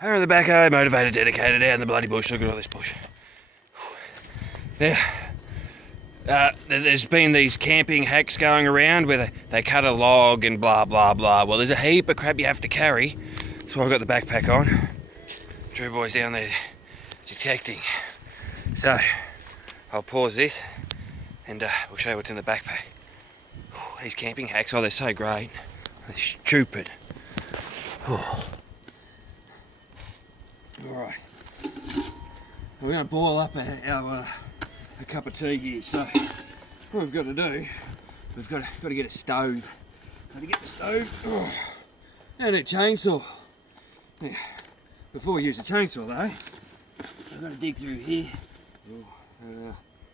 Here in the backhoe, motivated, dedicated, out in the bloody bush. Look at all this bush. Now, there's been these camping hacks going around where they cut a log and blah, blah, blah. Well, there's a heap of crap you have to carry. That's why I've got the backpack on. Drew boy's down there detecting. So, I'll pause this and we'll show you what's in the backpack. These camping hacks, oh, they're so great. They're stupid. Alright, we're going to boil up our cup of tea here. So what we've got to do, we've got to get a stove. Got to get the stove and a chainsaw. Now, before we use the chainsaw though, I've got to dig through here.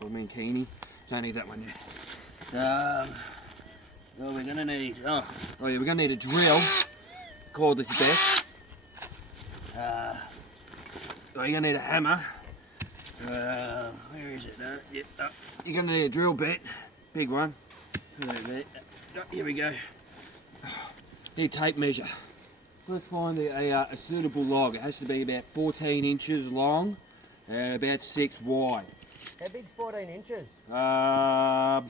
I mean Keeny, don't need that one yet. Well, we're going to need, yeah, we're going to need a drill, cordless best. You're going to need a hammer. Where is it? Yep. You're going to need a drill bit, big one. Here we go. Need a tape measure. Let's find a suitable log. It has to be about 14 inches long and about 6 wide. How big's 14 inches? I'm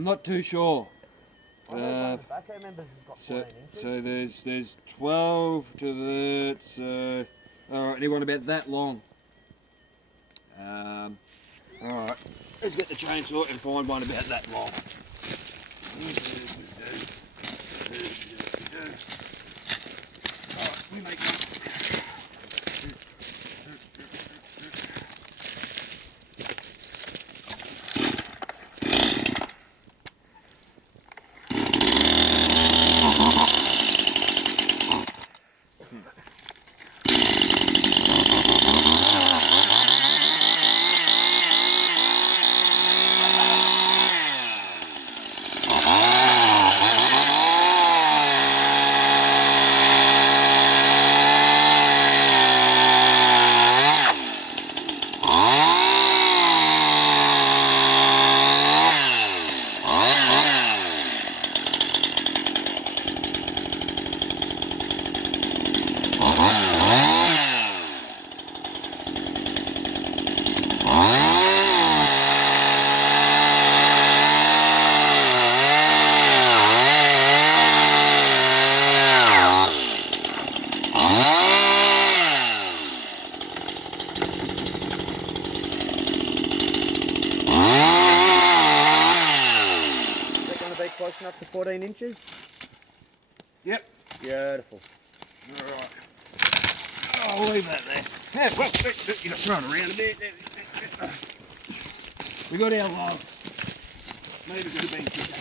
not too sure. One of the backhoe members has got 14 inches. So there's 12 to the. Alright, you want about that long. Alright, let's get the chainsaw and find one about that long. Alright, we make one. Close enough to 14 inches? Yep. Beautiful. Alright. I'll leave that there. Yeah, well, you got thrown around a bit. We got our log. Maybe it could have been quicker.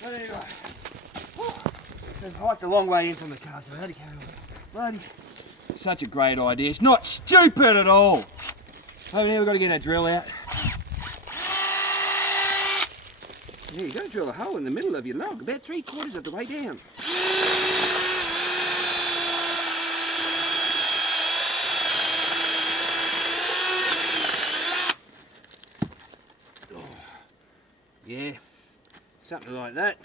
But anyway. We've hiked a long way in from the car, so I had to carry on. Bloody. Such a great idea. It's not stupid at all. Oh, now we've got to get our drill out. Yeah, you've got to drill a hole in the middle of your log, about 3/4 of the way down. Oh, yeah, something like that.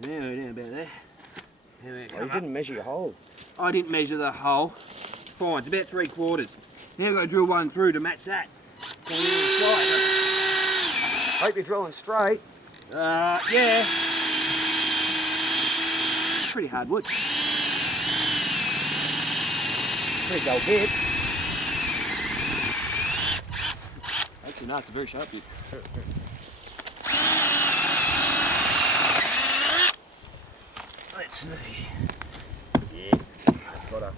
Now we're down about there. You didn't measure your hole. I didn't measure the hole. Fine, it's about 3/4. Now I've got to drill one through to match that. Hope you're drilling straight. Yeah. Pretty hard wood. Pretty dull bit. Actually, no, it's a very sharp bit. Let's see. Yeah, got up.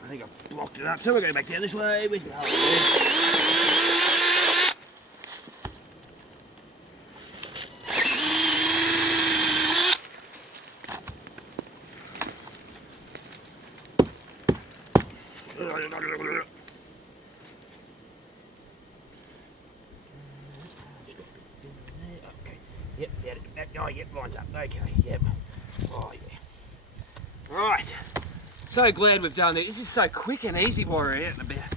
I think I blocked it up, so we're going back down this way. Where's the hole? Okay. Yep, oh, yep, lines up. Okay, yep. Oh, yeah. Right. So glad we've done this. This is so quick and easy while we're out and about.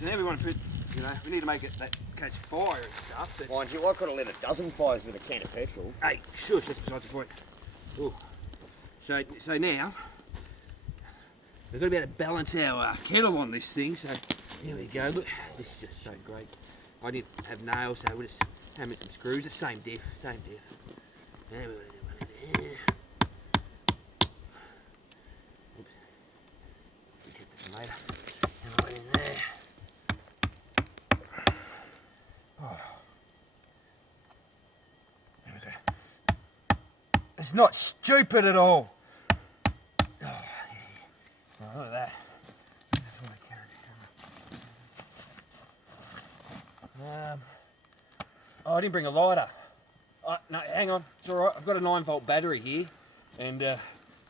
And everyone put, we need to make it that catch fire and stuff. But Mind you, I could have lit a dozen fires with a can of petrol. hey, shush, that's besides the point. Ooh. So now, we've got to be able to balance our kettle on this thing. So here we go. Look, this is just so great. I didn't have nails, so we'll just hammer some screws. The same diff, same diff. There we go. There. Oops. We'll get this later. And right in there. Oh. There we go. It's not stupid at all. Oh, yeah. Oh, look at that. Oh, I didn't bring a lighter. No, hang on, it's all right. I've got a 9-volt battery here and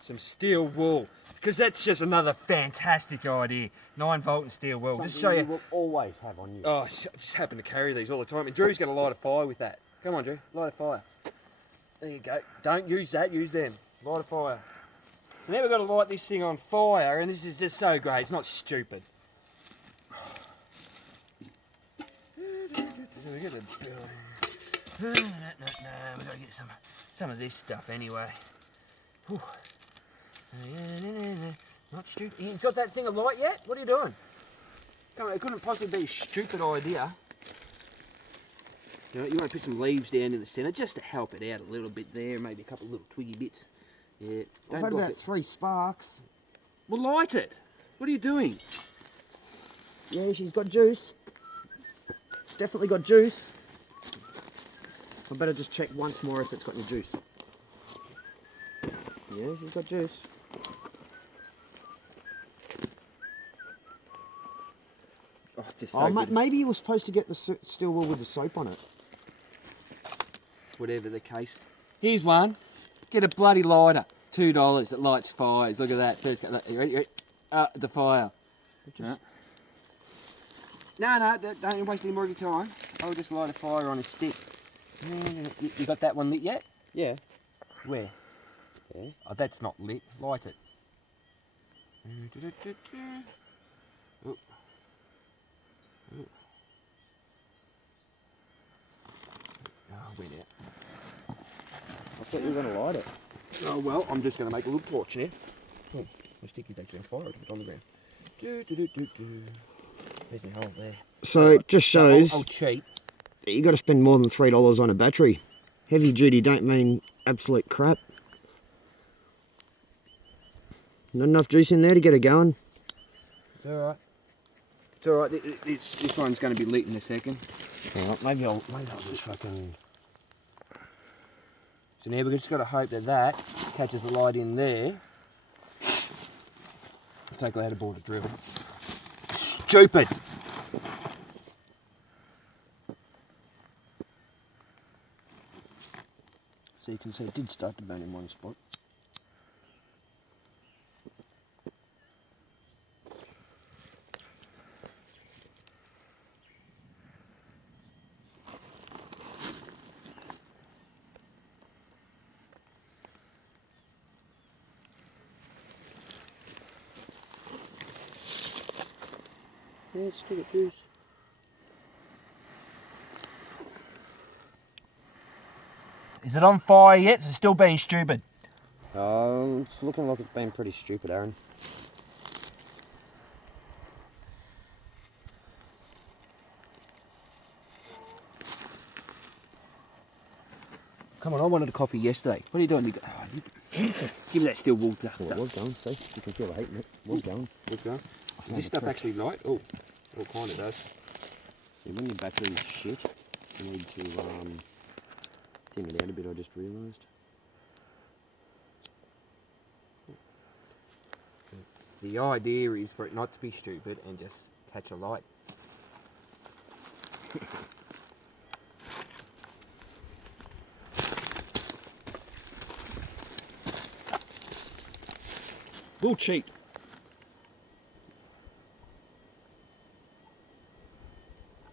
some steel wool, because that's just another fantastic idea. 9-volt and steel wool. Just show you. Will always have on you. Oh, I just happen to carry these all the time. And Drew's going to light a fire with that. Come on, Drew, light a fire. There you go. Don't use that, use them. Light a fire. So now we've got to light this thing on fire, and this is just so great. It's not stupid. No, we've got to get some of this stuff anyway. Whew. Not stupid. You got that thing alight yet? What are you doing? Come on, it couldn't possibly be a stupid idea. You know, you want to put some leaves down in the centre just to help it out a little bit there, maybe a couple of little twiggy bits. Yeah. I've had about 3 sparks. Well, light it. What are you doing? Yeah, she's got juice. It's definitely got juice. I better just check once more if it's got any juice. Yeah, she's got juice. Oh, just so good. Maybe you were supposed to get the steel wool with the soap on it. Whatever the case. Here's one. Get a bloody lighter. $2. It lights fires. Look at that. First, you ready? You ready? The fire. No, don't waste any more of your time. I'll just light a fire on a stick. You got that one lit yet? Yeah. Where? Yeah. Oh, that's not lit. Light it. Oh. Oh. Oh, went out. I thought you were going to light it. Oh, well, I'm just going to make a little torch now. Oh, my stick is actually on fire. It's on the ground. There's my hole there. So it just shows I'll cheat. that you got to spend more than $3 on a battery. Heavy duty don't mean absolute crap. Not enough juice in there to get it going. It's alright. It's alright. This one's going to be lit in a second. Alright, maybe I'll just fucking... So now we've just got to hope that catches the light in there. Let's take out a board to drill. Stupid! So you can see it did start to burn in one spot. Yeah, it's still got juice. Is it on fire yet? Is it still being stupid? It's looking like it's been pretty stupid, Aaron. Come on, I wanted a coffee yesterday. What are you doing? Give me that steel wool stuff. Well, it was going, see? You can feel the heat in it. It was going. What's going? Does this stuff actually light? Oh, all kind of does. See, when your battery's shit, you need to thin it out a bit, I just realised. The idea is for it not to be stupid and just catch a light. We'll cheat.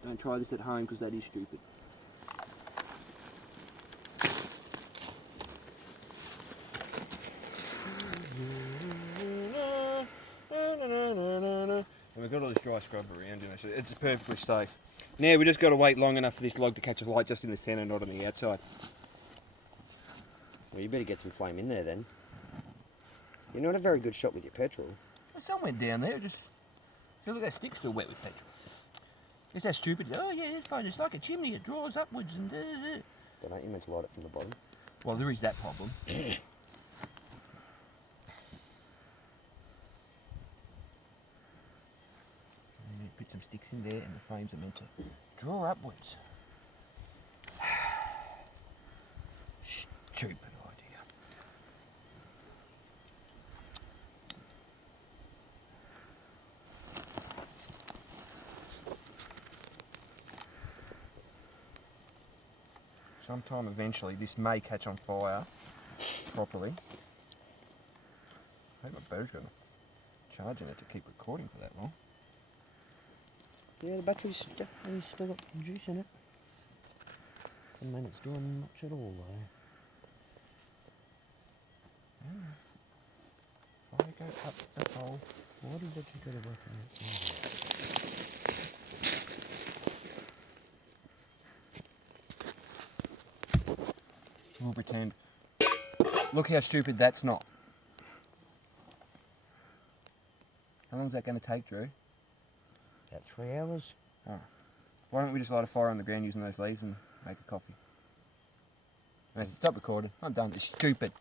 Don't try this at home because that is stupid. And we've got all this dry scrub around, you know, so it's perfectly safe. Now we just got to wait long enough for this log to catch a light just in the centre, not on the outside. Well, you better get some flame in there then. You're not a very good shot with your petrol. There's somewhere down there, just feel like that stick's still wet with petrol. Guess how stupid. Oh yeah, it's fine. It's like a chimney. It draws upwards and. But aren't you meant to light it from the bottom? Well, there is that problem. Put some sticks in there, and the flames are meant to draw upwards. Stupid idea. Sometime eventually this may catch on fire properly. I hope my battery's got enough charge in it to keep recording for that long. Yeah, the battery's definitely still got juice in it. Doesn't mean it's doing much at all though. If I go up the hole, Why did you go to work on outside? we'll pretend. Look how stupid that's not. How long is that going to take, Drew? About 3 hours. Oh. Why don't we just light a fire on the ground using those leaves and make a coffee? Stop recording. I'm done. It's stupid.